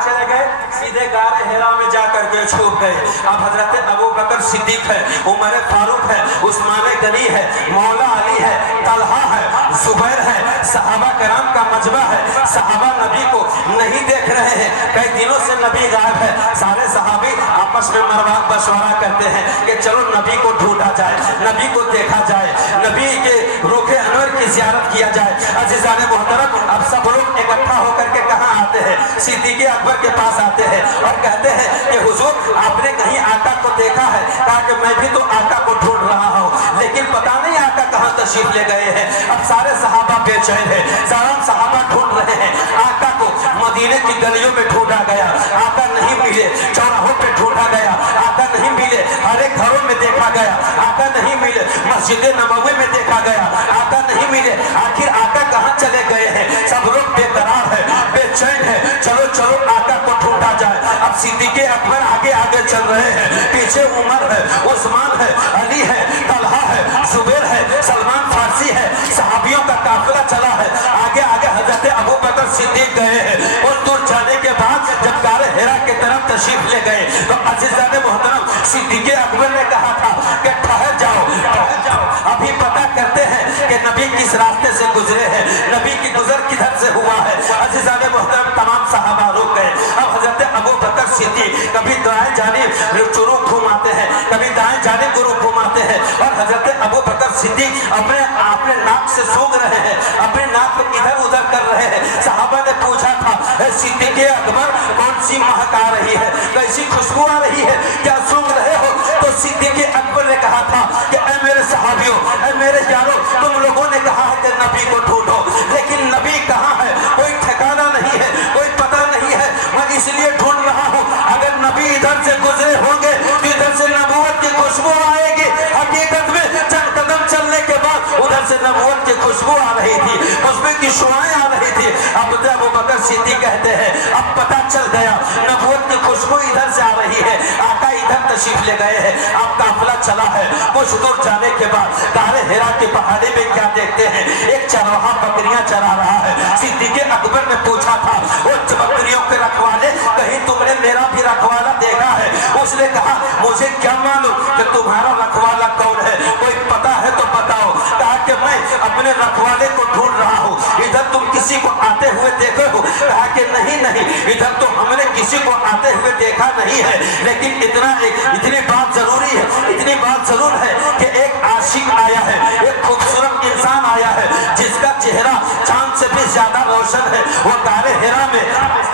चले गए? सीधे गारे हिरा में जाकर के छुप गए। अब हजरत अबू बकर सिद्दीक है, उमर फारूक है, उस्मान गनी है, मौला अली है, तलहा है, जुबैर है, सहाबा कराम का मजबा है। सहाबा नबी को नहीं देख रहे हैं, कई दिनों से नबी गायब है। सारे सहाबी आपस में मशवरा करते हैं कि चलो नबी को ढूंढा जाए, नबी को देखा जाए, नबी के रूखे अनवर की ज़ियारत किया जाए। अज़ीज़ान मोहतरम, अब सब लोग इकट्ठा होकर के कहाँ आते हैं? सिद्दीक़ अकबर के पास आते हैं और कहते हैं कि हुजूर आपने कहीं आका को देखा है? कहा कि मैं भी तो आका को ढूंढ रहा हूँ, लेकिन पता नहीं आका कहाँ तशरीफ ले गए हैं। अब सारे सहाबा बेचैन है, सारा सहाबा ढूंढ रहे हैं आका को। मदीने की गलियों में ढूंढा गया, आका नहीं मिले। चौराहों पे ढूंढा गया, आका नहीं मिले। हर एक घरों में देखा गया, आका नहीं मिले। मस्जिद नबवी में देखा गया, आका नहीं मिले। आखिर आका कहाँ चले गए हैं? सब लोग बेकरार है, बेचैन है। चलो चलो आका को ढूंढा जाए। अब सिद्दीक़ अकबर आगे आगे चल रहे हैं, पीछे उमर है, उस्मान है, अली है, तलहा है, जुबैर है, सलमान फारसी है, सहाबियों का काफिला चला है। आगे आगे हजरत अबू बकर सिद्दीक गए हैं। और दूर जाने के बाद जब गारे हिरा की तरफ तशरीफ ले गए तो अज़ीज़ान मोहतरम, सिद्दीक़ अकबर ने कहा था कि ठहर जाओ, ठहर जाओ, अभी पता करते हैं कि नबी किस रास्ते से गुजरे हैं, नबी की गुजर किधर से हुआ है। अज़ीज़ान मोहतरम, तमाम सहाबा रुक गए। अब हजरत अबू बकर सिद्दीक कभी दाएं जानिब चुरू घुमाते हैं, कभी दाएं जानिब गुरु घुमाते हैं। और हजरत अबू बकर सिद्दीक अपने नाक से सूंघ रहे हैं, अपने नाक को इधर उधर कर रहे हैं। सहाबा ने पूछा था, सिद्दीक़ अकबर कौन सी महक आ रही है, कैसी खुशबू आ रही है, क्या सूंघ रहे हो? तो सिद्दीक़ अकबर ने कहा था कि ऐ मेरे सहाबियों, ऐ मेरे यारों, तुम लोगों ने कहा है कि नबी को ढूंढो, लेकिन नबी कहाँ है? कोई ठिकाना नहीं है, कोई पता नहीं है। मैं इसलिए ढूंढ रहा हूँ, अगर नबी इधर से गुजरे होंगे तो इधर से नबूवत की खुशबू आएगी। हकीकत में चंद कदम चलने के बाद उधर से नबूवत की खुशबू आ रही थी, खुशबू की शुआएं आ रही थी। अब अबू बकर सिद्दीक कहते हैं, अब पता चल गया नबूवत की खुशबू इधर से आ रही है, आका इधर तशरीफ ले गए हैं। अब काफिला चला है। कुछ दूर जाने के बाद गारे हिरा की पहाड़ी में क्या देखते हैं? एक चरवाहा बकरियां चरा रहा है। सिद्दीक़ अकबर ने पूछा था, वो बकरियों के रखवाले, कहीं तुमने मेरा भी रखवाला देखा है? उसने कहा, मुझे क्या मालूम कि तुम्हारा रखवाला कौन है, कोई पता है तो बताओ। कहा कि मैं अपने रखवाले को ढूंढ रहा हूँ, इधर तुम किसी को आते हुए देखे हो? कहा कि नहीं नहीं, इधर तो हमने किसी को आते हुए देखा नहीं है, लेकिन इतनी बात जरूरी है, इतनी बात जरूर है कि एक आशिक आया है, एक खूबसूरत इंसान आया है, जिसका चेहरा चांद से भी ज्यादा रोशन है। वो गारे हिरा में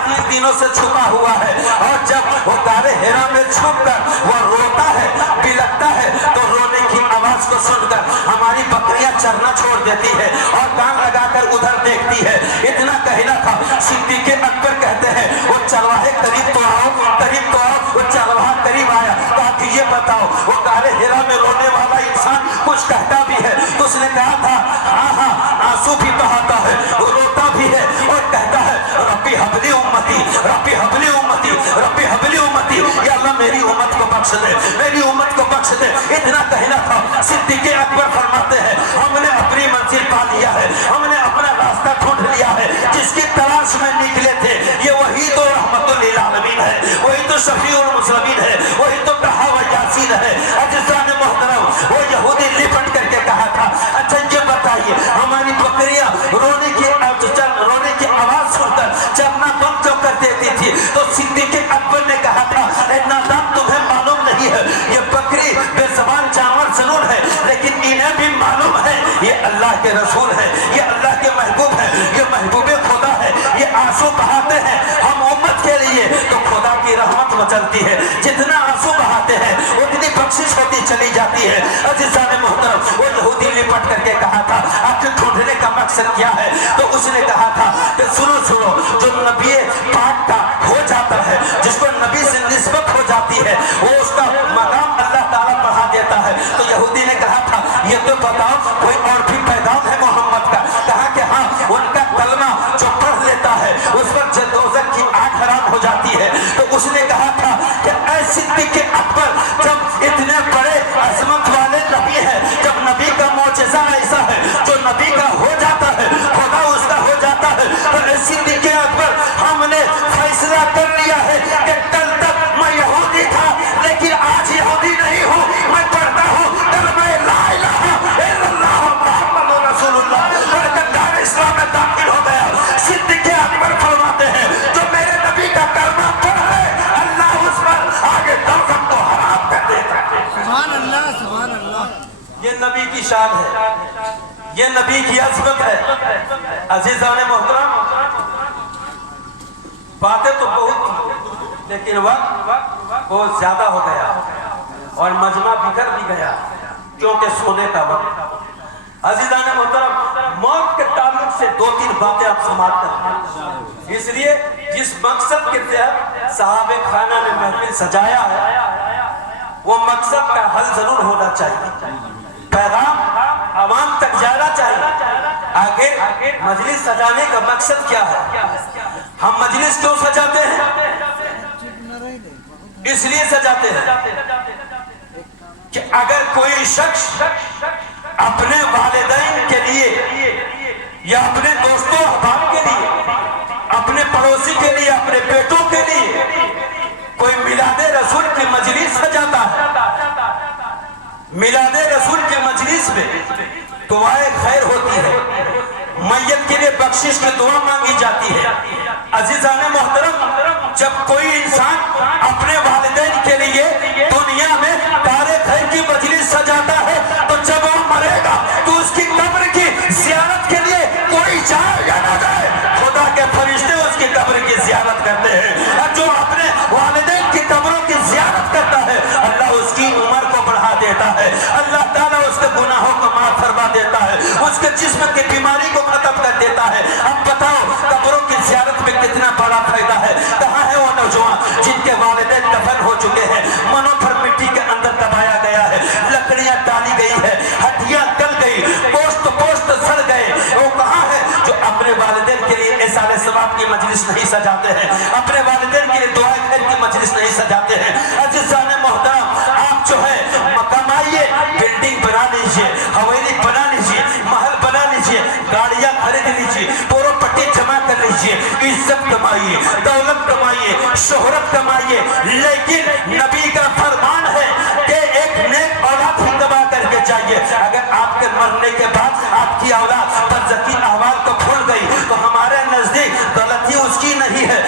3 दिनों से छुपा हुआ है, और जब वो गारे हिरा में छुप कर वो रोता है, बिलखता है, तो रोने की आवाज को सुनकर हमारी बकरियां चरना छोड़ देती है और कान लगाकर उधर देखती है। इतना कहना था। सिद्दीक़ अकबर कहते हैं, वो चरवाहे करीब तो आओ, करीब तो आओ। वो चरवाहा करीब आया, कहा कि ये बताओ, वो गारे हिरा में रोने वाला इंसान कुछ कहता भी है? तो उसने कहा था, हाँ हाँ, आंसू भी बहाता है, वो रोता भी है और कहता है, रब्बी हबली उम्मती, रब्बी हबली उम्मती, रब्बी हबली उम्मती, या अल्लाह मेरी उम्मत को बख्श दे, मेरी उम्मत को बख्श दे। इतना कहना था। सिद्दीक़ अकबर फरमाते हैं, हमने अपनी मंजिल पा लिया है, हमने अपना रास्ता ढूंढ लिया है। जिसकी तलाश में निकले थे, ये वही तो रहमतुल लिल आलमीन है, वही तो शफीउल मुस्लिमीन है, वही तो कहा व यासीन है। अज़ीज़ान मोहतरम, वो यहूदी लिपट करके कहा था, अच्छा ये बताइए, हमारी बकरियां रोने की आवाज सुनकर चरना बंद क्यों कर देती थी? तो सिद्दीक़ अकबर ने कहा था, नादान, तुम्हें मालूम नहीं है, ये बकरी बेज़बान जानवर जरूर है, लेकिन इन्हें भी मालूम है ये अल्लाह के रसूल है, ये अल्लाह के महबूब है, ये महबूब खुदा है। ये आंसू बहाते हैं हम उम्मत के लिए, तो खुदा की रहमत मचलती है। जितना आंसू बहाते हैं उतनी बख्शिश होती चली जाती है। अज़ीज़ान मोहतरम, वो यहूदी लिपट करके कहा था, आखिर ढूंढने का मकसद क्या है? तो उसने कहा था कि सुनो सुनो, जो नबी पाक का हो जाता है, जिसको नबी से निस्बत हो जाती है, वो उसका मकाम अल्लाह ताला बढ़ा देता है। तो यहूदी ने कहा था, ये तो बताओ कोई और भी पैगाम है मोहम्मद का? कहा कि हाँ, उनका कलमा जो पढ़ लेता है उस पर दोज़ख की आग हराम हो जाती है। तो उसने कहा था कि ऐ सिद्दीक़ अकबर, जब इतने बड़े अज़मत वाले नबी है, जब नबी का मौजज़ा ऐसा है, जो नबी का हो जाता है, खुदा उसका हो जाता है, तो ऐ सिद्दीक़ अकबर, हमने فیصلہ کر لیا ہے کہ کل تک میں یہودی تھا لیکن آج یہودی نہیں ہوں، میں پڑھتا ہوں کلمہ لا الہ الا اللہ محمد رسول اللہ، اور دار اسلام میں داخل ہو گیا۔ صدیق اکبر فرماتے ہیں جو میرے نبی کا کلمہ پڑھ لے اللہ اس پر آگے دوزخ کو حرام کر دیتا ہے۔ سبحان اللہ، سبحان اللہ۔ یہ نبی کی شان ہے، یہ نبی کی عظمت ہے۔ عزیزان محترم، باتیں تو بہت لیکن وقت بہت زیادہ ہو گیا اور مجمع بکھر بھی گیا کیونکہ سونے کا وقت۔ عزیزان محترم، موت کے تعلق سے دو تین باتیں آپ سماعت کریں، اس لیے جس مقصد کے تحت صحابہ خانہ نے محفل سجایا ہے وہ مقصد کا حل ضرور ہونا چاہیے، پیغام عوام تک جانا چاہیے۔ آگے مجلس سجانے کا مقصد کیا ہے؟ ہم مجلس کیوں سجاتے ہیں؟ اس لیے سجاتے ہیں کہ اگر کوئی شخص اپنے والدین کے لیے یا اپنے دوستوں احباب کے لیے، اپنے پڑوسی کے لیے، اپنے بیٹوں کے لیے کوئی میلاد رسول کی مجلس سجاتا ہے، میلاد رسول کے مجلس میں دعائے خیر ہوتی ہے، میت کے لیے بخشش کی دعا مانگی جاتی ہے۔ عزیزان محترم، جب کوئی انسان اپنے والدین کے لیے دنیا میں کار خیر کی مجلس سجاتا ہے تو جب وہ مرے گا تو اس کی قبر کی زیارت کے لیے کوئی جائے یا نہ جائے، خدا کے فرشتے اس کی قبر کی زیارت کرتے ہیں، اور جو اپنے والدین کی قبروں کی زیارت کرتا ہے اللہ اس کی عمر کو بڑھا دیتا ہے، اللہ تعالیٰ اس کے گناہوں کو معاف فرما دیتا ہے، اس کے جسم کی بیماری کو ختم کر دیتا ہے۔ اب بتاؤ قبروں کی زیارت میں کتنا بڑا فائدہ ہے۔ کہاں ہے وہ نوجوان جن کے والدین دفن ہو چکے ہیں، منوں پر مٹی کے اندر دبایا گیا ہے، لکڑیاں ڈالی گئی ہے، ہڈیاں گل گئی، گوشت سڑ گئے، وہ کہاں ہے جو اپنے والدین کے لیے احسان ثواب کی مجلس نہیں سجاتے ہیں، اپنے والدین کے لیے دعائے خیر کی مجلس نہیں سجاتے ہیں؟ عزیزان محترم، آپ جو ہے کمائیے، بلڈنگ بنا لیجئے، حویلی بنا لیجئے، محل بنا لیجئے، گاڑیاں خرید لیجئے، پراپرٹی جمع کر لیجئے، عزت کمائیے، دولت کمائیے، شہرت کمائیے، لیکن نبی کا فرمان ہے کہ ایک نیک اولاد ہی تباہ کر کے چاہیے۔ اگر آپ کے مرنے کے بعد آپ کی اولاد برزخی احوال کو بھول گئی تو ہمارے نزدیک غلطی اس کی نہیں ہے،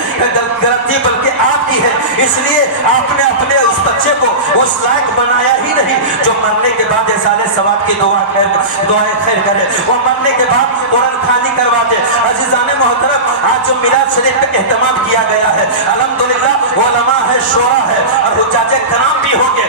غلطی بلکہ آپ کی ہے۔ اس لیے آپ نے اپنے اس بچے کو اس لائق بنایا ہی نہیں جو مرنے کے بعد احسان ثواب کی دعائیں خیر کرے، وہ مرنے کے بعد قرآن خوانی کروا دے۔ عزیزان محترم، آج جو میلاد شریف کا اہتمام کیا گیا ہے الحمدللہ علماء ہے، شورا ہے اور حجاج کرام بھی ہوں گے،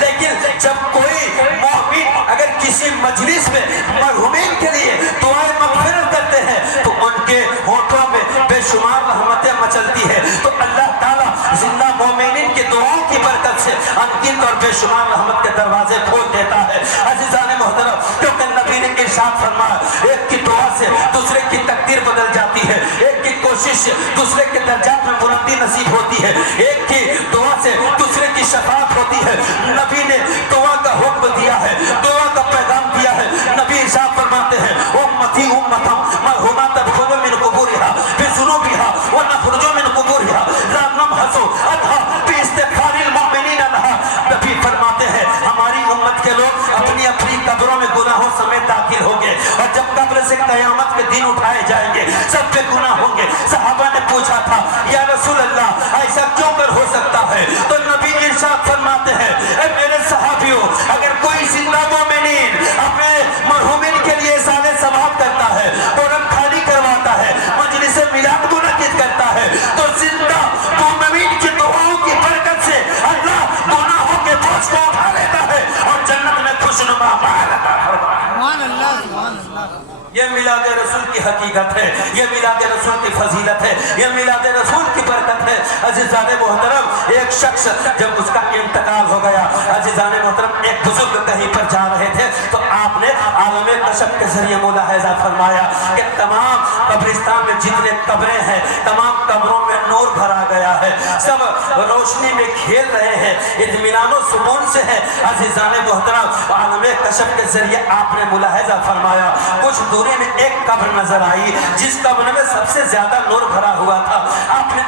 لیکن جب کوئی مومن اگر کسی مجلس میں مرحومین کے لیے دعائیں مغفرت کرتے ہیں تو ان کے ہونٹوں میں بے شمار رحمتیں مچلتی ہے، تو اللہ تعالیٰ زندہ مومنین کی دعاؤں کی برکت سے انگیت اور بے شمار رحمت کے دروازے کھول دیتا ہے۔ عزیزان محترم، کیونکہ نبی نے ارشاد فرمایا ایک کی دعا سے دوسرے کی تقدیر بدل جاتی ہے، ایک کی کوشش سے دوسرے کے درجات میں بلندی نصیب ہوتی ہے، ایک کی دعا سے دوسرے کی شفاعت ہوتی ہے۔ نبی نے دعا کا حکم دیا ہے، دعا کا پیغام دیا ہے۔ نبی ارشاد فرماتے ہیں امتی امتم مرحوما تدخل من قبورها بذنوبها ونخرج من قبورها لا نمحص عنها باستغفار المؤمنین لها۔ نبی فرماتے ہیں ہماری امت کے لوگ اپنی اپنی قبروں میں گناہوں سمیت داخل ہوں گے، اور جب قبر سے قیامت کے دن اٹھائے جائیں گے سب پہ گناہ ہوں گے۔ صحابہ نے پوچھا تھا یا رسول اللہ ایسا کیوں کر ہو سکتا ہے؟ تو نبی ارشاد فرماتے ہیں اے میرے صحابیوں، اگر کوئی زندہ مومنین اپنے مرحومین کے لیے احسان ثواب کرتا ہے، قرآن خوانی کرواتا ہے، مجلس میلاد منعقد کرتا ہے، تو زندہ مومنین کی دعاؤں کی برکت سے اللہ گناہوں کے بوجھ کو اٹھا لیتا ہے اور جنت میں خوشنما ماحول عطا فرماتا ہے۔ سبحان اللہ، سبحان اللہ۔ یہ میلاد رسول کی حقیقت ہے، یہ میلاد رسول کی فضیلت ہے، یہ میلاد رسول کی برکت ہے۔ عزیزان محترم، ایک شخص جب اس کا انتقال ہو گیا، عزیزان محترم ایک بزرگ کہیں پر جا رہے تھے تو آپ نے عالم کشف کے ذریعے ملاحظہ فرمایا کہ تمام قبرستان میں جتنے قبریں ہیں تمام قبروں میں نور بھرا گیا ہے، سب روشنی میں کھیل رہے ہیں، اطمینان و سکون سے ہے۔ عزیزان محترم، عالم کشف کے ذریعے آپ نے ملاحظہ فرمایا کچھ دوری میں ایک قبر نظر آئی جس قبر میں سب سے زیادہ نور بھرا ہوا تھا۔ آپ نے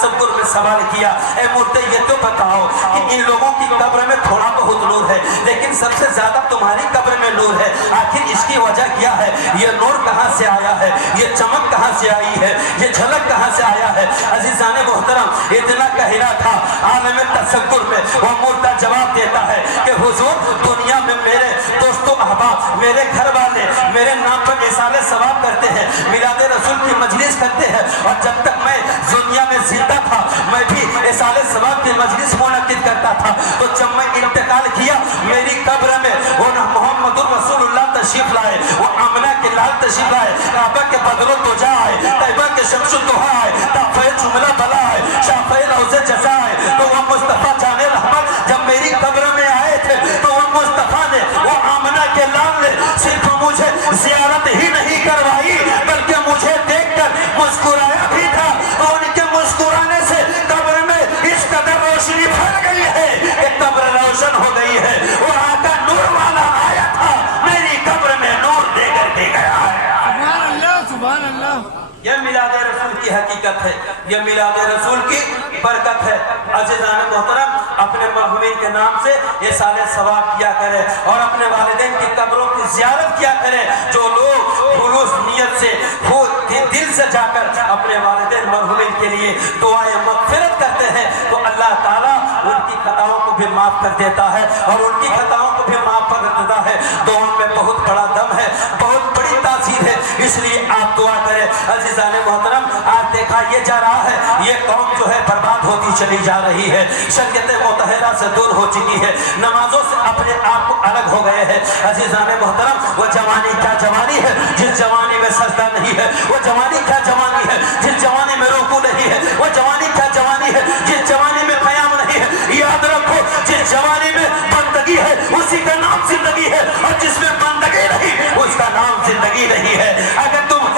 तसव्वुर में सवाल किया, ए मुर्दे ये तो बताओ कि इन लोगों की कब्र में थोड़ा बहुत नूर है, लेकिन सबसे ज्यादा तुम्हारी कब्र में नूर है, आखिर इसकी वजह क्या है? ये नूर कहाँ से आया है? ये चमक कहाँ से आई है? ये झलक कहाँ से आया है? अजीजान मोहतरम, इतना कहना था आलम तसव्वुर में, वो मुर्दा जवाब देता है कि हुजूर, दुनिया में मेरे दोस्तों अहबाब, मेरे घर वाले मेरे नाम पर इसाले सवाब करते हैं, मिलाद रसूल की मजलिस करते हैं, और जब तक मैं दुनिया में जिंदा था मैं भी इसाले सवाब की मजलिस मुनक्किद करता था। तो जब मैं इंतकाल किया, मेरी कब्र में वो मोहम्मदुर रसूलुल्लाह तशरीफ लाए, वो आमना के लाल तशरीफ लाए, काबा के बदरो तो जाए, तैबा के शम्सु दुहा है, ताफे जुमला बला है, शाफे रोज़े जज़ा है, तो वो मुस्तफा जाने रहमत जब मेरी कब्र में आए थे, तो वो मुस्तफा ने, वो आमना के लाल ने सिर्फ मुझे ज़ियारत ही नहीं करवाई, बल्कि मुझे देखकर मुस्कुराया भी था। तो उनके मुस्कुराने से कब्र में इस कदर रोशनी भर गई है कि कब्र रोशन हो गई है। वो आका नूर वाला आया था, मेरी कब्र में नूर देकर के गया है। सुभान अल्लाह, सुभान अल्लाह। यह मिलाद रसूल की हकीकत है, यह मिलाद रसूल की बरकत है। अज़ीज़ान मोहतरम, अपने मरहुमीन के नाम से ये साले सवाब किया करें और अपने वालिदैन की कब्रों की ज़ियारत किया करें। जो लोग खुलूस नियत से दिल से जाकर अपने वालिदैन मरहुमीन के लिए दुआए मग़फ़िरत करते हैं, तो अल्लाह ताला उनकी खताओं को भी माफ़ कर देता है और उनकी खताओं को भी माफ़ कर देता है। दुआ में बहुत बड़ा दम है, बहुत बड़ी तासीर है, इसलिए आप दुआ करें। अज़ीज़ान मोहतरम, आज देखा ये जा रहा है, ये कौम जो है बर्बाद होती चली जा रही है, शरीयत मुतहरा से दूर हो चुकी है, नमाजों से अपने आप को अलग हो गए हैं। अज़ीज़ान मोहतरम, वो जवानी क्या जवानी है जिस जवानी में सजदा नहीं है, वो जवानी क्या जवानी है जिस जवानी में रुकू नहीं है, वो जवानी क्या जवानी है जिस जवानी में क़याम नहीं है। याद रखो, जिस जवानी में बंदगी है उसी का नाम जिंदगी है, और जिसमें बंदगी नहीं उसका नाम जिंदगी नहीं है। अगर तुम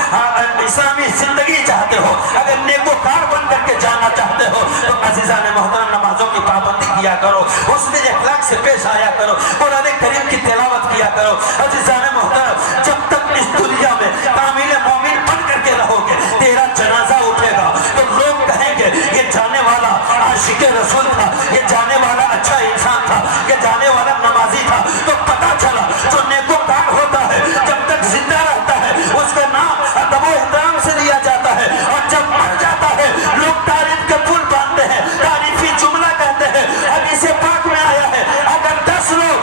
इस्लामी जिंदगी चाहते हो, अगर नेकोकार बन करके जाना चाहते हो, तो अज़ीज़ान मोहतरम, नमाजों की पाबंदी किया करो, उसमें अखलाक से पेश आया करो, कुरान करीम की तिलावत किया करो। अज़ीज़ान मोहतरम, जब तक इस दुनिया में कामिल मोमिन बन करके रहोगे, तेरा जनाजा उठेगा तो लोग कहेंगे ये जाने वाला आशिक रसूल था, ये जाने वाला अच्छा इंसान था, ये जाने वाला नमाजी था। तो पता चला जो नेकोकार होता है जब तक जिंदा रहता है उसका नाम अदब व एहतराम से लिया जाता है, और जब मर जाता है लोग तारीफ के पुल बांधते हैं, तारीफी जुमला कहते हैं। हदीस पाक में आया है, अगर 10 लोग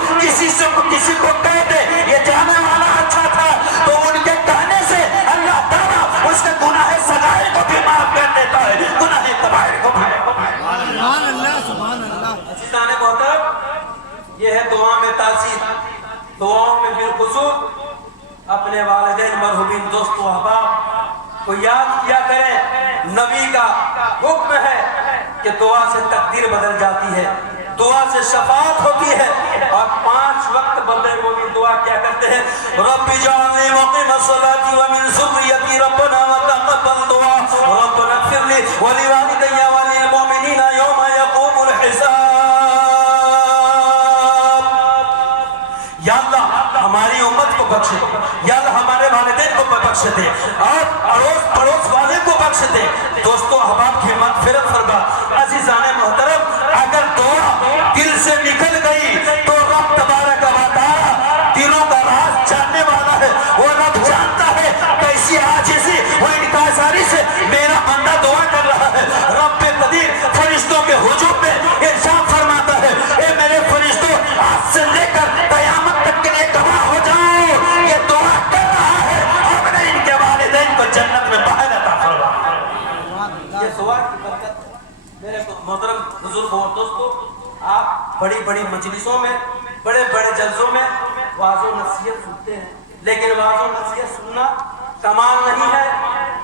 किसी को कह दे ये जाने वाला अच्छा था, तो उनके कहने से अल्लाह ताला उसके गुनाह सगाए को भी माफ कर देता है, गुनाह कबाइर को भी। सुभान अल्लाह, सुभान अल्लाह। अज़ीज़ान मोहतरम, ये है दुआ में तासीर। दुआओं में बिलखुसूस अपने वालिदैन मरहुमीन दोस्तों अहबाब को याद किया करें। नबी का हुक्म है कि दुआ से तकदीर बदल जाती है, दुआ से शफाअत होती है, और 5 वक्त बंदे मोमिन दुआ क्या करते हैं, रब्बी जअलनी मुक़ीमस्सलाति व मिन ज़ुर्रिय्यती रब्बना व तक़ब्बल दुआ रब्बना इग़फिरली व लिवालिदैया व लिल मुमिनीना यौमा यक़ूमुल हिसाब। या अल्लाह हमारी उम्मत को बख्श दे, या अल्लाह हमारे वालिदैन को बख्श दे, और अड़ोस पड़ोस वाले को बख्श दे, दोस्तों अहबाब की मग़फ़िरत फरमा। अज़ीज़ान मोहतरम, अगर दुआ दिल से निकल गई तो रब तबारक व तआला दिलों का राज जानने वाला है, वो रब जानता है कैसी आजिज़ी व इनकासारी से मेरा बंदा दुआ कर रहा है। रब कदीर फरिश्तों के हुजूम में इरशाद फरमाता है, ए मेरे फरिश्तों, आज से लेकर क़यामत तक के लिए गवाह हो जाओ, ये दुआ कर रहा है, हमने इनके वालिदैन को जन्नत में बाहर अता फरमाया। ये दुआ की बरकत मेरे मोहतरम बुजुर्ग और दोस्तों, आप बड़ी बड़ी मजलिसों में, बड़े बड़े जलसों में वाज़ो नसीहत सुनते हैं, लेकिन वाज़ो नसीहत सुनना कमाल नहीं है,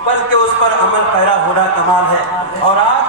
बल्कि उस पर अमल पैरा होना कमाल है। और आज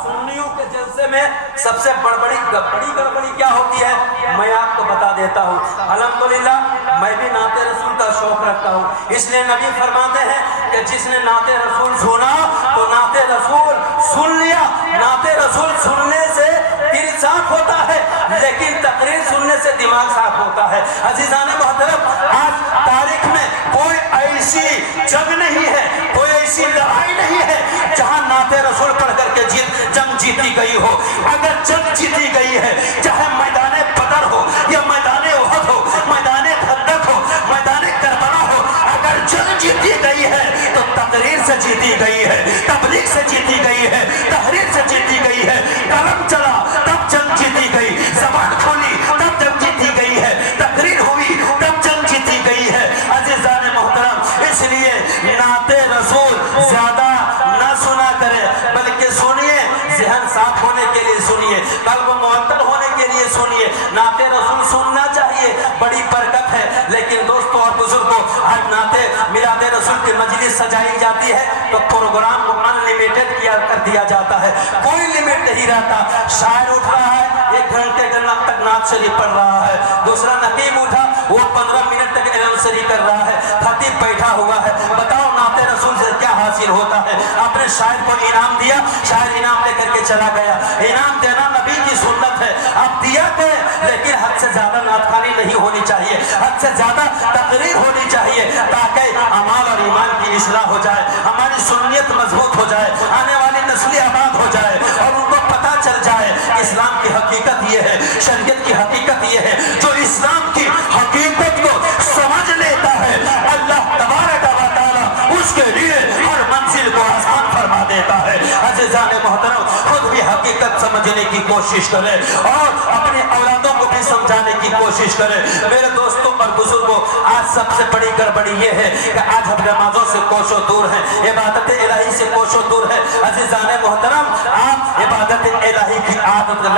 सुन्नियों के जलसे में सबसे बड़ी गड़बड़ी क्या होती है, मैं आपको बता देता हूँ। अल्हम्दुलिल्लाह, मैं भी नाते रसूल का शौक रखता हूँ, इसलिए नबी फरमाते हैं कि जिसने नाते रसूल सुना तो नाते रसूल सुन लिया। नाते रसूल सुनने से दिल साफ होता है, लेकिन तकरीर सुनने से दिमाग साफ होता है। अज़ीज़ान मोहतरम, आज तारीख में कोई ऐसी जंग नहीं है, कोई ऐसी लड़ाई नहीं है जहां नाते रसूल पढ़ करके जीत जंग जीती गई हो, अगर जंग जीती गई है, चाहे मैदान बदर हो या मैदान उहद हो, मैदान खंदक हो, मैदान करबला हो, अगर जंग जीती गई है तो तकरीर से जीती गई है, तबलीग से जीती गई है, तहरीर से जीती गई है। कलम चला तब जंग जीती गई, ज़बान खोली तब जंग जीती गई है, तकरीर हुई तब जंग जीती गई है। अज़ीज़ान मोहतरम, इसलिए नाते रसूल ज्यादा न सुना करे, बल्कि सुनिए, ज़हन साफ होने के लिए सुनिए, कल्ब मुअत्तल होने के लिए सुनिए। नाते रसूल सुनना चाहिए, बड़ी बरकत है। लेकिन दोस्तों और बुजुर्गों, आज नाते मिलादे रसूल की मजलिस सजाई जाती है तो प्रोग्राम को अनलिमिटेड किया कर दिया जाता है, कोई लिमिट नहीं रहता। शायर उठ रहा है, 1 घंटे तक नात शरीफ पढ़ रहा है, दूसरा नकीब उठा, वो 15 मिनट तक इल्म शरीफ कर रहा है, खतीब बैठा हुआ है। बताओ नाते रसूल से क्या हासिल होता है? आपने शायर को इनाम दिया, शायर इनाम लेकर के चला गया। इनाम देना नबी की सुन्नत है, आप दिया करें, लेकिन हद से ज्यादा नातखानी नहीं होनी चाहिए, हद से ज्यादा तकरीर होनी चाहिए, ताकि अमाल और ईमान की इस्लाह हो जाए, हमारी सुन्नियत मजबूत हो जाए, आने वाली नस्लें आबाद हो जाए और उनको पता चल जाए इस्लाम की हकीकत ये है, शरीयत की हकीकत ये है। जो इस्लाम की हकीकत को समझ लेता है, अल्लाह तबारक व तआला उसके लिए हर मंजिल को आसान फरमा देता है। अज़ीज़ान मोहतरम, खुद भी हकीकत समझने की कोशिश करें और अपने औलादों को भी समझाने की कोशिश करें। मेरे दोस्तों और बुजुर्गों, आज सबसे बड़ी गड़बड़ी ये है कि आज हम नमाजों से कोसों दूर हैं, इबादत इलाही से कोसों दूर है। अज़ीज़ान मोहतरम, आप इबादत इलाही की आदत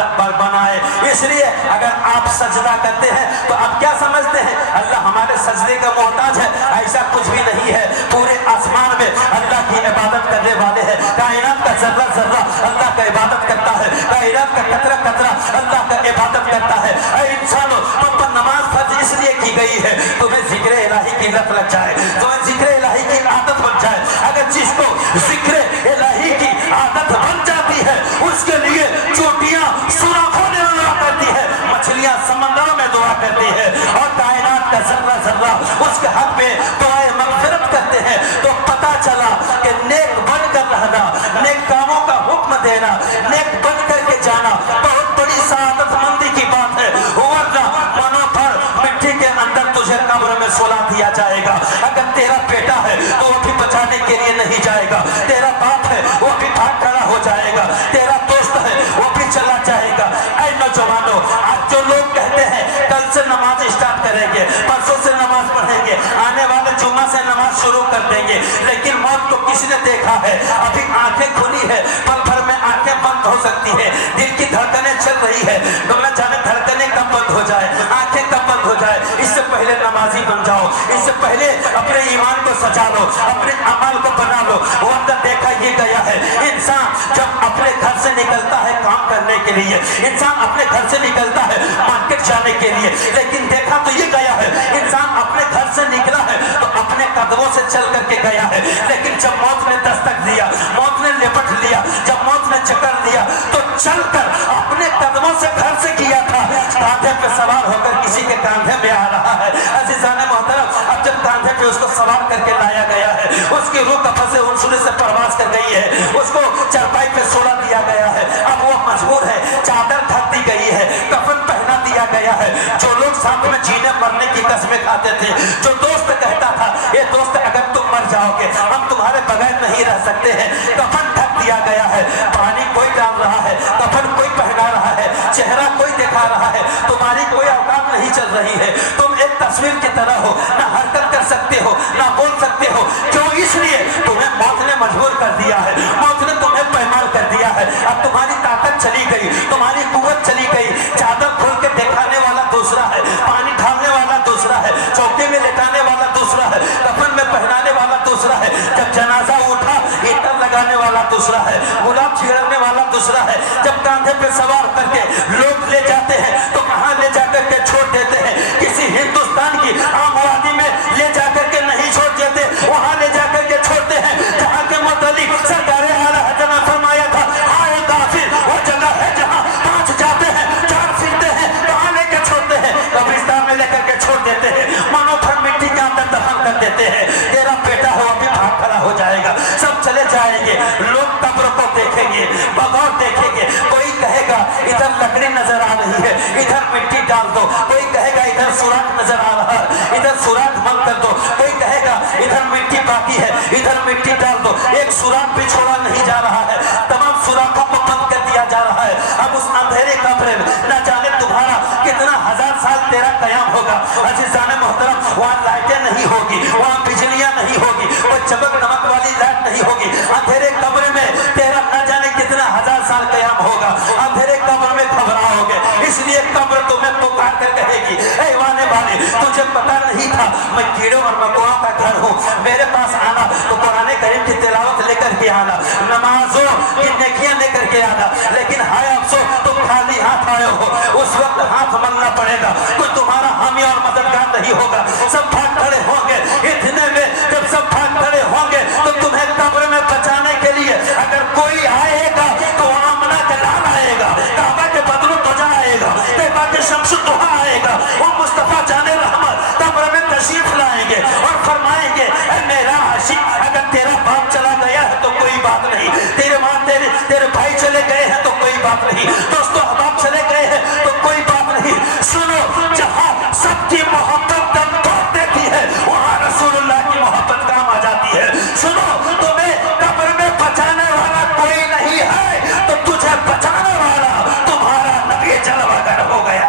बनाए। इसलिए अगर आप सजदा करते हैं तो आप क्या समझते हैं? अल्लाह हमारे सजदे का मोहताज है? ऐसा कुछ भी नहीं है। पूरे आसमान में अल्लाह की इबादत करने वाले हैं, कायनात का जर्रा जर्रा अल्लाह का इबादत करता है, कायनात का कतरा कतरा अल्लाह का इबादत करता है। ऐ इंसानों, तुम पर नमाज फर्ज इसलिए की गई है तुम्हें जिक्र इलाही की लत लग जाए, तुम्हें जिक्र इलाही की आदत बन जाए। अगर जिसको जिक्र इलाही की आदत बन जाती है, उसके लिए चोटियां सुराखों में दुआ करती है, मछलियां समंदरों में दुआ करती है और कायनात का जर्रा जर्रा उसके हक में दुआए मग़फ़िरत करते हैं। तो पता चला कि नेक बनकर रहना, नेक कामों का हुक्म देना, नेक बन करके जाना बहुत बड़ी सआदतमंदी की बात है। वरना मनो भर मिट्टी के अंदर तुझे कब्र में सुला दिया जाएगा। अगर तेरा बेटा है तो वो भी बचाने के लिए नहीं जाएगा, तेरा बाप है वो भी भाग खड़ा हो जाएगा, तेरा दोस्त है वो भी चला जाएगा। ऐ नौजवानों, आज जो लोग कहते हैं कल से नमाज स्टार्ट करेंगे, परसों से नमाज पढ़ेंगे, आने वाले जुम्मा से नमाज शुरू कर देंगे, लेकिन मौत को किसने देखा है? अभी आंखें खुली है, पल भर में आंखें बंद हो सकती है, दिल की धड़कनें चल रही है, तो न जाने धड़कनें कब बंद हो जाए, आंखें कब बंद हो जाए। इससे पहले नमाजी बन जाओ, इससे पहले अपने ईमान को सजा लो, अपने अमल को बना लो। वक्त देखा ये गया है, इंसान जब अपने घर से निकलता है काम करने के लिए, इंसान अपने घर से निकलता है मार्केट जाने के लिए, लेकिन देखा तो ये गया है, इंसान अपने घर से निकला है तो अपने कदमों से चल करके गया है, लेकिन जब मौत ने दस्तक दिया, मौत ने लिपट लिया, जब मौत ने चक्कर दिया तो चलकर अपने कदमों से घर से किया था, कांधे पे सवार होकर किसी के कांधे में आ रहा है। अज़ीज़ान मोहतरम, अब जब कांधे पे उसको सवार करके लाया गया है, उसकी रूह कफन से उनसुली से परवास कर गई है, उसको चारपाई पे सोला दिया गया है, अब वो मजबूर है, चादर ढक दी गई है, कफन पहना दिया गया है। जो लोग साथ में जीने मरने की कसमें खाते थे, जो दोस्त कहता था ये दोस्त अगर तुम मर जाओगे हम तुम्हारे बगैर नहीं रह सकते हैं, कफन ढक दिया गया है, पानी कोई डाल रहा है, कफन कोई पहना रहा है, चेहरा कोई दिखा रहा है, तुम्हारी कोई औकात नहीं चल रही है, तुम एक तस्वीर की तरह हो, ना हरकत कर सकते हो, ना बोल सकते हो। क्यों? इसलिए तुम्हें मौत ने मजबूर कर दिया है, मौत ने तुम्हें पैमाल कर दिया है। अब तुम्हारी ताकत चली गई, तुम्हारी कुव्वत चली गई, चादर खोल के दिखाने वाला दूसरा है, पानी ढालने वाला दूसरा है, चौके में लेटाने वाला दूसरा है, कफन में पहनाने वाला दूसरा है, जब जनाजा उठा ईंटर लगाने वाला दूसरा है, गुलाब छिड़कने वाला दूसरा है, जब कांधे पे सवार करके लोग ले जाते हैं तो कहाँ ले जाकर के छोड़ देते हैं? किसी हिंदुस्तान की आम आबादी में ले जाकर के नहीं छोड़ देते, वहाँ ले जाकर के छोड़ते हैं जहाँ के मुतालिक सरकार आला हज़रत ने फरमाया था, आए काफिर वो जगह है जहाँ 5 जाते हैं 4 फिरते हैं, कहाँ लेके छोड़ते हैं? कब्रिस्तान में लेकर के छोड़ देते हैं, मानो भर मिट्टी के अंदर दफन कर देते हैं। तेरा बेटा हो अभी भाग खड़ा हो जाएगा, सब चले जाएंगे, लोग कब्र को देखेंगे, देखेंगे, बगौर देखेंगे। कोई कहेगा इधर लकड़ी नजर आ रही है, इधर मिट्टी डाल दो। कोई कहेगा इधर सुराख नजर आ रहा है, इधर सुराख बंद कर दो। कोई कहेगा इधर मिट्टी बाकी है, इधर मिट्टी डाल दो। एक सुराख भी छोड़ा नहीं जा रहा है, तमाम सुराखों को बंद कर दिया जा रहा है। अब उस अंधेरे कमरे में न जाने तुम्हारा कितना हजार साल तेरा कयाम होगा। अजीजाने मोहतरम, वहाँ लाइटें नहीं होगी, वहाँ बिजलियां नहीं होगी, वो चमक दमक वाली लाइट नहीं होगी। अंधेरे कमरे में तेरा न जाने कितना हजार साल कयाम होगा। अंधेरे कब्र में घबराओगे, इसलिए कब्र तुम्हें पुकार कर कहेगी, ऐ वाने वाले, तुझे पता नहीं था मैं कीड़ों और मकोड़ों का घर हूँ। मेरे पास आना तो कुरान करीम की तिलावत लेकर के आना, नमाजों की नेकियां लेकर के आना। लेकिन हाय अफसोस, तुम खाली हाथ आए हो। उस वक्त हाथ मलना पड़ेगा, कोई तुम्हारा हामी और मददगार नहीं होगा। सब भाग खड़े होंगे। इतने में जब सब भाग खड़े होंगे तो तुम्हें कब्र में बचाने के लिए अगर कोई आएगा तो आमना का लाल आएगा, काबा के बदलू ध्वजा आएगा, तैबा के शम्स दुहा आएगा। वो मुस्तफा जाने रहमत कब्र में तशरीफ लाएंगे और फरमाएंगे, ऐ मेरा आशिक, अगर तेरा बाप चला गया है तो कोई बात नहीं, तेरे माँ तेरे भाई चले गए हैं तो कोई बात नहीं, दोस्तों अहबाब चले गए हैं तो कोई बात नहीं। सुनो, जहाँ सबकी मोहब्बत दम तोड़ देती है वहाँ रसूलुल्लाह की मोहब्बत काम आ जाती है। सुनो, तुम्हें कब्र में बचाने वाला कोई नहीं है तो तुझे बचाने वाला तुम्हारा नबी जलवागर हो गया।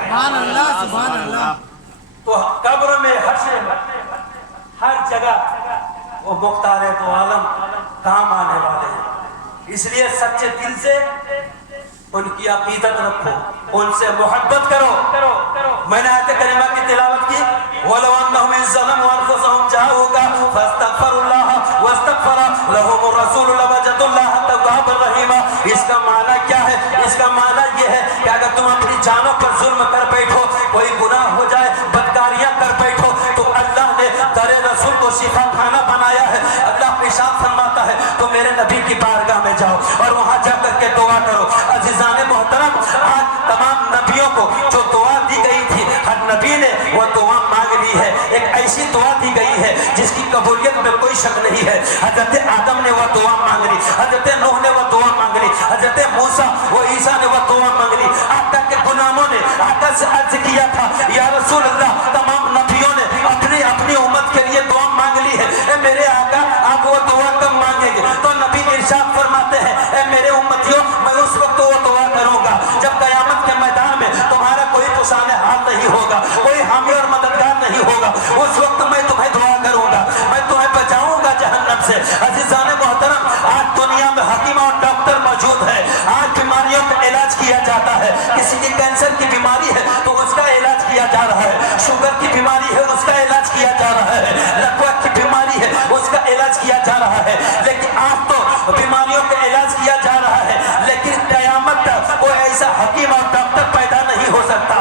सुभान अल्लाह, सुभान अल्लाह। तो कब्र में हर जगह वो मुख्तार तो आलम काम आने वाले हैं। इसलिए सच्चे दिल से उनकी अकीदत रखो, उनसे मोहब्बत करो। मैंने आयत करीमा की तिलावत की, वलो अन्नहुम इज़्ज़लमू अनफुसहुम जाऊका फस्तगफिरुल्लाह वस्तगफर लहुम रसूल लवजदुल्लाह तव्वाबर रहीमा। इसका माना क्या है? इसका माना ये है कि अगर तुम अपनी जानों पर जुल्म कर बैठो, कोई गुनाह हो जाए, बदकारियां कर बैठो, तो अल्लाह ने दरे रसूल को शिफा खाना बनाया है। अल्लाह इरशाद फरमाता है तो मेरे नबी की बारगाह में जाओ और वहां जाकर के दुआ करो। अजीजाने मोहतरम, आज तमाम नबियों को जो दुआ दी गई थी, हर नबी ने वो दुआ मांग ली है। एक ऐसी दुआ दी गई है जिसकी कबूलियत में कोई शक नहीं है। हजरत आदम ने वो दुआ मांग ली, हजरत नूह ने वो दुआ मांग ली, हजरत मूसा वो ईसा ने वो दुआ मांग ली। आका के गुलामों ने आका से अर्ज किया था, या रसूल अल्लाह, तमाम नबियों ने अपनी अपनी उम्मत के लिए दुआ मांग ली है। ए मेरे आका, आप वो दुआ कब मांगेंगे? तो नबी इरशाद फरमाते हैं, ए मेरे उम्मतियों, मैं उस वक्त वो दुआ करूंगा जब कयामत के मैदान में तुम्हारा कोई पुसाने हाल नहीं होगा, कोई हामी और मददगार नहीं होगा। उस वक्त मैं तुम्हें दुआ करूंगा, मैं तुम्हें बचाऊंगा जहन्नम से। अजीजाने मोहतरम, आज दुनिया में हकीम और डॉक्टर मौजूद है। आज बीमारियों का इलाज किया जाता है। किसी की कैंसर की बीमारी है तो उसका इलाज किया जा रहा है, शुगर की बीमारी है उसका इलाज किया जा रहा है, लकवा की बीमारी है उसका इलाज किया जा रहा है। लेकिन आज तो बीमारियों का इलाज किया जा रहा है, लेकिन कयामत तक कोई ऐसा हकीम और डॉक्टर पैदा नहीं हो सकता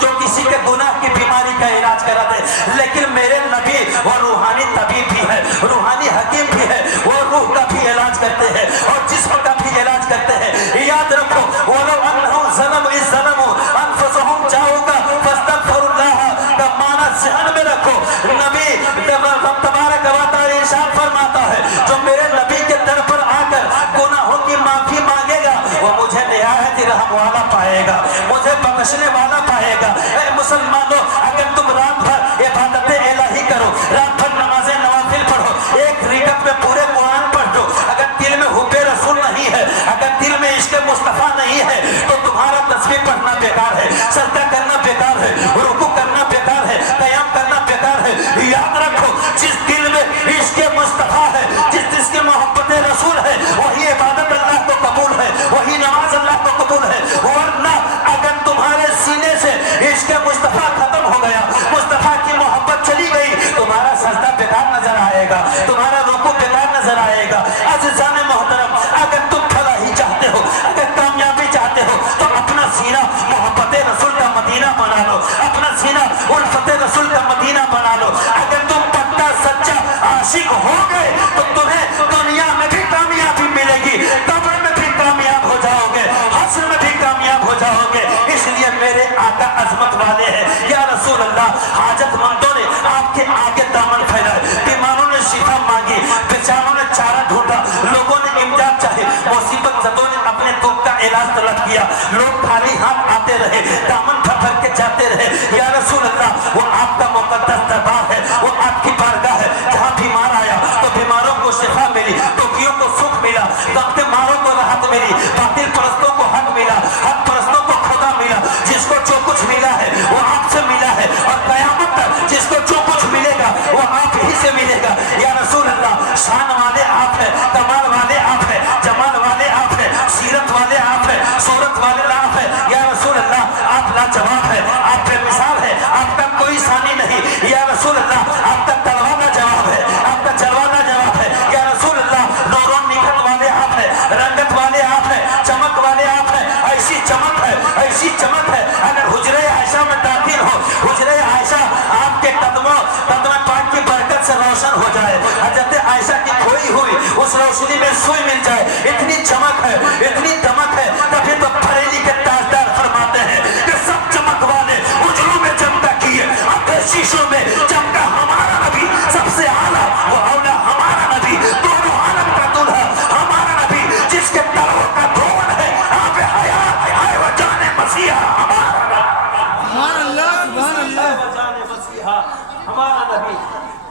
जो किसी के गुनाह की बीमारी का इलाज करा दे। लेकिन मेरे नबी वो रूहानी तबीब भी है, रूहानी हकीम भी है, वो रूह का भी इलाज करते हैं और जिस्म का भी इलाज करते हैं। याद रखो, वलो अन्नहुम ज़लमू इज़्ज़लमू अनफुसहुम जाऊका फस्तगफिरुल्लाह का माना ज़हन में रखो। नबी तबारक व तआला इरशाद फरमाता है, जो मेरे नबी के दर पर आकर गुनाहों की माफी मांगेगा वो मुझे निहायत रहम वाला पाएगा, मुझे बख्शने वाला पाएगा। ऐ मुसलमानों, अगर तुम रात भर इबादत इलाही करो, रात भर नमाज़े नवाफिल पढ़ो, एक रिकत में पूरे कुरान पढ़ दो, अगर दिल में हुब्बे रसूल नहीं है, अगर दिल में इश्क़ मुस्तफ़ा नहीं है, तो तुम्हारा तस्बीह पढ़ना बेकार है, सजदा करना बेकार है, रुकू करना बेकार है, क़याम करना बेकार है। याद रखो, जिस दिल में इश्क़ मुस्तफ़ा है, जिस जिसकी मोहब्बत रसूल है, वही इबादत अल्लाह को कबूल है, वही नमाज अल्लाह को कबूल है। वरना अगर तुम्हारे सीने से इश्क़ मुस्तफ़ा खत्म हो गया, मुस्तफ़ा की मोहब्बत चली गई, तुम्हारा सजदा बेकार नजर आएगा, तुम्हारा रुकू बेकार नजर आएगा। अज़ीज़ाने मोहतरम, अगर तुम फलाही चाहते हो, अगर कामयाबी चाहते हो, तो अपना सीना मोहब्बत रसूल का मदीना बना लो, अपना सीना उल्फत रसूल का मदीना बना लो। अगर तुम पक्का सच्चा आशिक हो गए तो तुम्हें दुनिया में भी कामयाबी मिलेगी, कब्र में भी कामयाब हो जाओगे, हश्र में भी कामयाब हो जाओगे। इसलिए मेरे आका अजमत वाले हैं, या रसूल अल्लाह, हाजतमंदों ने आपके आगे दामन फैलाए, बीमारों ने शिफा मांगी, बेचारों ने चारा ढूंढा, लोगों ने इमदाद चाहे, इलाज तलब किया, लोग खाली हाथ आते रहे, दामन थपथप के जाते रहे। या रसूल अल्लाह, वो आपका मुकद्दस दरबार है, वो आपकी बारगाह है, जहाँ बीमार आया तो बीमारों को शिफा मिली, दुखियों को सुख मिला, गम मारों को राहत मिली, बातिल परस्तों को हक मिला, हक परस्तों को खुदा मिला। जिसको जो कुछ मिला है वो आपसे मिला है, और कयामत तक जिसको जो कुछ मिलेगा वो आप ही से मिलेगा। या रसूल अल्लाह, शान वाले आप है, कमाल वाले आप है, जमाल वाले आप है, सीरत वाले आप है, सूरत वाले आप है। या रसूल अल्लाह, आप लाजवाब है, आप बेमिसाल है, आपका कोई सानी नहीं। या रसूल अल्लाह, आपका तलवा ना जवाब है, आपका जलवा ना जवाब है। या रसूल अल्लाह, नूरों निखत वाले आप है, रंगत वाले आप है, चमक वाले आप है। ऐसी चमक है, ऐसी चमक है, अगर हुजरे आयशा में दाखिल हो, हुजरे आयशा आपके कदम पाक की बरकत से रोशन हो जाए, हजरत आयशा की खोई हुई उस रोशनी में सुई मिल जाए, इतनी चमक है, इतनी दमक है। तभी तो बरेली के ताजदार फरमाते हैं कि सब चमक वाले उजलों में चमका किए, अपने शीशों में चमका हमारा नबी, सबसे आला वो औला हमारा नबी, दोनों आलम का दूल्हा हमारा नबी, जिसके तलवों का धोवन है आप हयात आए वो जाने मसीहा हमारा सुभान अल्लाह, सुभान अल्लाह। जाने मसीहा हमारा नबी।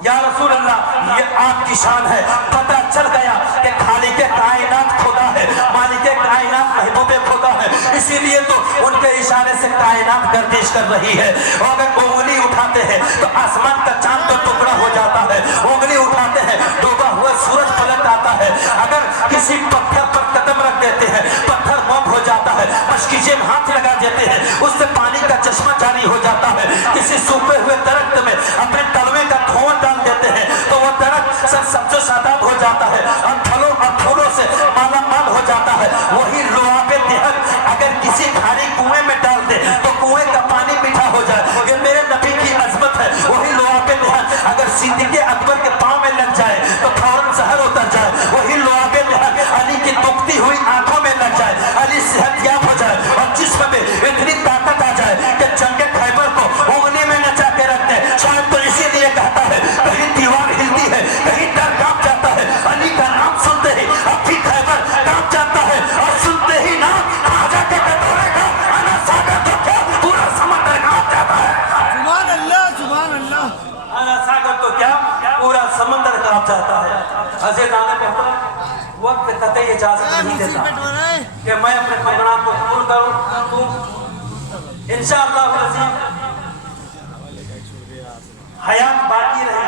या रसूल अल्लाह, ये आपकी शान है। पता चल गया कि खालिक कायनात खुदा है, मालिक कायनात महबूब खुदा है, इसीलिए तो उनके इशारे से कायनात गर्दिश कर रही है। और अगर उंगली उठाते हैं तो आसमान का चांद का टुकड़ा हो जाता है, उंगली उठाते हैं डूबा हुआ सूरज पलट आता है। अगर किसी पत्थर पर कदम रख देते हैं, पत्थर मोम हो जाता है, मशकीजे में हाथ लगा देते हैं, उससे पानी का चश्मा जारी हो जाता है। किसी सूखे हुए दरख्त में अपने तलवे का धुआं डाल देते हैं तो वो दरख्त सब्ज़ो शादाब हो जाता है, और फलों और फूलों से माला माल हो जाता है। वही लुआबे देहक अगर किसी खाली कुएं में डाल दे तो कुएं का पानी मीठा हो जाए। ये मेरे नबी की अजमत है। वही लुआबे देहक अगर सिद्दीक़ अकबर के पाँव में लग जाए तो फौरन जहर उतर जाए। वही लुआबे देहक अली की दुखती हुई आंखों में लग जाए, अली सेहतयाब हो जाए, और जिस्म में इतनी ताकत आ जाए कि जंग खैबर को उंगली में नचा के रख दे। शायद तो इसीलिए कहता है कहीं दीवार हिलती है, कहीं डर कांप जाता है, अली का नाम सुनते ही अब भी खैबर कांप जाता है, और सुनते ही नाम खाजा के कटोरे का अना सागर तो क्या पूरा समंदर कांप जाता है। सुभान अल्लाह, सुभान अल्लाह। अना सागर तो क्या पूरा समंदर कांप जाता है। अज़ीज़ाने बेहतर वक्त कतई इजाजत नहीं देता कि मैं अपने प्रोग्राम को पूर्ण करूं। इंशाअल्लाह हयात बाकी रही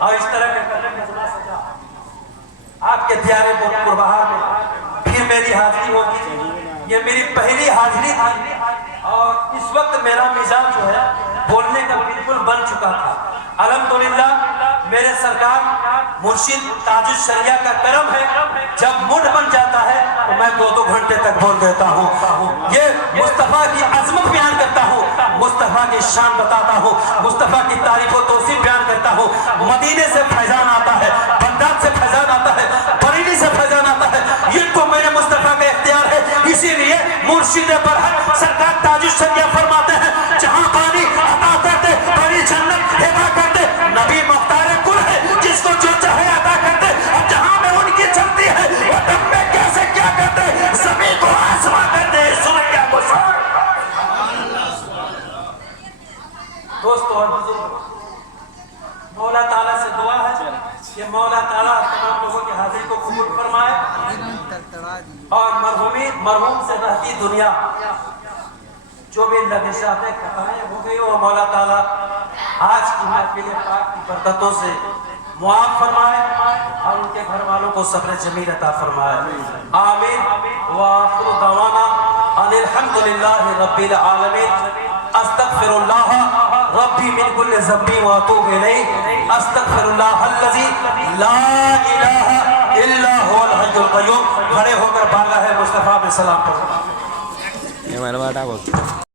और इस तरह के आपके प्यारे पुरबहार में फिर मेरी हाजिरी होगी। ये मेरी पहली हाजिरी थी, और इस वक्त मेरा मिजाज जो है बोलने का बिल्कुल बन चुका था। अल्हम्दुलिल्लाह मेरे सरकार मुर्शिद ताजुल शरिया का करम है, जब मूड बन जाता है तो मैं 2-2 घंटे तक बोल देता हूँ। ये मुस्तफ़ा की अजमत बयान करता हूँ, मुस्तफ़ा की शान बताता हूँ, मुस्तफ़ा की तारीफ व तौसीफ बयान करता हूँ। मदीने से फैजान आता है, बगदाद से फैजान आता है, बरेली से फैजान आता है। ये तो मेरे मुस्तफ़ा का इख्तियार है। इसीलिए मुर्शिद बरहक सरकार ताजुल शरिया फरमाते हैं, जहाँ पानी अता करते बड़ी जन्नत हिबा करते, नबी मुख्तार कुल है, जिसको जो चाहे अता करते। अब जहाँ में उनकी चलती है वो दम में कैसे क्या करते, ज़मीन को आसमां करते, सुरैया को सर। दोस्तों और बुजुर्गों, मौला ताला से दुआ है कि मौला ताला तमाम लोगों की हाजिरी को कबूल फरमाए, और मरहूम से रहती दुनिया जो भी लगिशातें खताएं हो गई हो, मौला ताला आज की महफिल पाक की बरकतों से मुआफ फरमाए, और उनके घर वालों को सब्र जमील अता फरमाए। आमीन। व आखिरु दवाना अनिल हम्दुलिल्लाहि रब्बिल आलमीन। अस्तगफिरुल्लाह रब्बी मिन कुल्लि ज़ंबी व अतूबु इलैहि। अस्तगफिरुल्लाहल्लज़ी ला इलाहा इल्ला हुवल हय्युल क़य्यूम। खड़े होकर बारगाह मुस्तफ़ा में सलाम पढ़ो।